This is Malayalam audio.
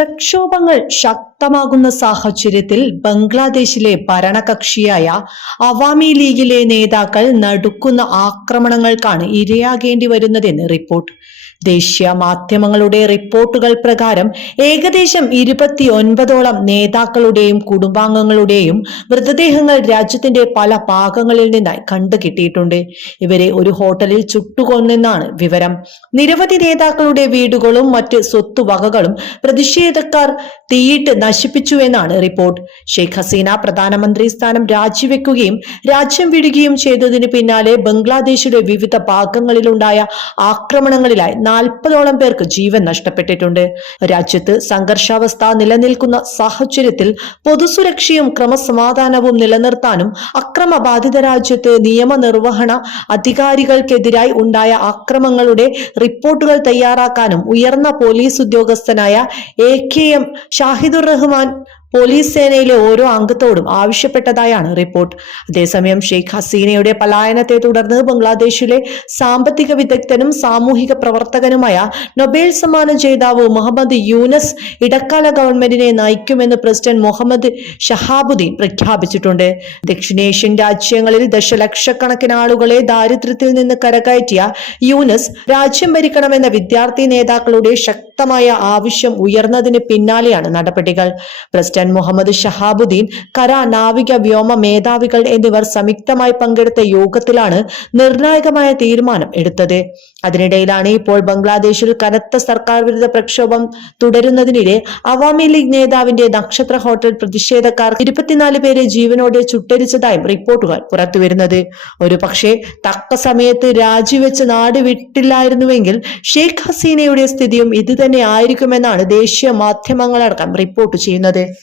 പ്രക്ഷോഭങ്ങൾ ശക്തമാകുന്ന സാഹചര്യത്തിൽ ബംഗ്ലാദേശിലെ ഭരണകക്ഷിയായ അവാമി ലീഗിലെ നേതാക്കൾ നടുക്കുന്ന ആക്രമണങ്ങൾക്കാണ് ഇരയാകേണ്ടി വരുന്നതെന്ന് റിപ്പോർട്ട്. ദേശീയ മാധ്യമങ്ങളുടെ റിപ്പോർട്ടുകൾ പ്രകാരം ഏകദേശം ഇരുപത്തിയൊൻപതോളം നേതാക്കളുടെയും കുടുംബാംഗങ്ങളുടെയും മൃതദേഹങ്ങൾ രാജ്യത്തിന്റെ പല ഭാഗങ്ങളിൽ നിന്നായി കണ്ടുകിട്ടിയിട്ടുണ്ട്. ഇവരെ ഒരു ഹോട്ടലിൽ ചുട്ടുകൊന്നെന്നാണ് വിവരം. നിരവധി നേതാക്കളുടെ വീടുകളും മറ്റ് സ്വത്തുവകകളും പ്രതിഷേധക്കാർ തീയിട്ട് നശിപ്പിച്ചു എന്നാണ് റിപ്പോർട്ട്. ഷെയ്ഖ് ഹസീന പ്രധാനമന്ത്രി സ്ഥാനം രാജിവെക്കുകയും രാജ്യം വിടുകയും ചെയ്തതിന് പിന്നാലെ ബംഗ്ലാദേശിലെ വിവിധ ഭാഗങ്ങളിലുണ്ടായ ആക്രമണങ്ങളിലായി നാൽപ്പതോളം പേർക്ക് ജീവൻ നഷ്ടപ്പെട്ടിട്ടുണ്ട്. രാജ്യത്ത് സംഘർഷാവസ്ഥ നിലനിൽക്കുന്ന സാഹചര്യത്തിൽ പൊതുസുരക്ഷയും ക്രമസമാധാനവും നിലനിർത്താനും അക്രമബാധിത രാജ്യത്ത് നിയമനിർവഹണ അധികാരികൾക്കെതിരായി ഉണ്ടായ ആക്രമങ്ങളുടെ റിപ്പോർട്ടുകൾ തയ്യാറാക്കാനും ഉയർന്ന പോലീസ് ഉദ്യോഗസ്ഥനായ A K M Shahidur Rahman police സേനയിലെ ഓരോ അംഗത്തോടും ആവശ്യപ്പെട്ടതായാണ് റിപ്പോർട്ട്. അതേസമയം ഷെയ്ഖ് ഹസീനയുടെ പലായനത്തെ തുടർന്ന് ബംഗ്ലാദേശിലെ സാമ്പത്തിക വിദഗ്ധനും സാമൂഹിക പ്രവർത്തകനുമായ നൊബേൽ സമ്മാന ജേതാവ് മുഹമ്മദ് യൂനസ് ഇടക്കാല ഗവൺമെന്റിനെ നയിക്കുമെന്ന് പ്രസിഡന്റ് മുഹമ്മദ് ഷഹാബുദ്ദീൻ പ്രഖ്യാപിച്ചിട്ടുണ്ട്. ദക്ഷിണേഷ്യൻ രാജ്യങ്ങളിൽ ദശലക്ഷക്കണക്കിന് ആളുകളെ ദാരിദ്ര്യത്തിൽ നിന്ന് കരകയറ്റിയ യൂനസ് രാജ്യം ഭരിക്കണമെന്ന വിദ്യാർത്ഥി നേതാക്കളുടെ ശക്തമായ ആവശ്യം ഉയർന്നതിന് പിന്നാലെയാണ് നടപടികൾ. പ്രസിഡന്റ് മുഹമ്മദ് ഷഹാബുദ്ദീൻ കര നാവിക വ്യോമ മേധാവികൾ എന്നിവർ സംയുക്തമായി പങ്കെടുത്ത യോഗത്തിലാണ് നിർണായകമായ തീരുമാനം എടുത്തത്. അതിനിടയിലാണ് ഇപ്പോൾ ബംഗ്ലാദേശിൽ കനത്ത സർക്കാർ വിരുദ്ധ പ്രക്ഷോഭം തുടരുന്നതിനിടെ അവാമി ലീഗ് നേതാവിന്റെ നക്ഷത്ര ഹോട്ടൽ പ്രതിഷേധക്കാർ ഇരുപത്തിനാല് പേരെ ജീവനോടെ ചുട്ടരിച്ചതായും റിപ്പോർട്ടുകൾ പുറത്തുവരുന്നത്. ഒരു പക്ഷേ തക്ക സമയത്ത് രാജിവെച്ച് നാട് വിട്ടില്ലായിരുന്നുവെങ്കിൽ ഷെയ്ഖ് ഹസീനയുടെ സ്ഥിതിയും ഇത് തന്നെ ആയിരിക്കുമെന്നാണ് ദേശീയ മാധ്യമങ്ങളടക്കം റിപ്പോർട്ട് ചെയ്യുന്നത്.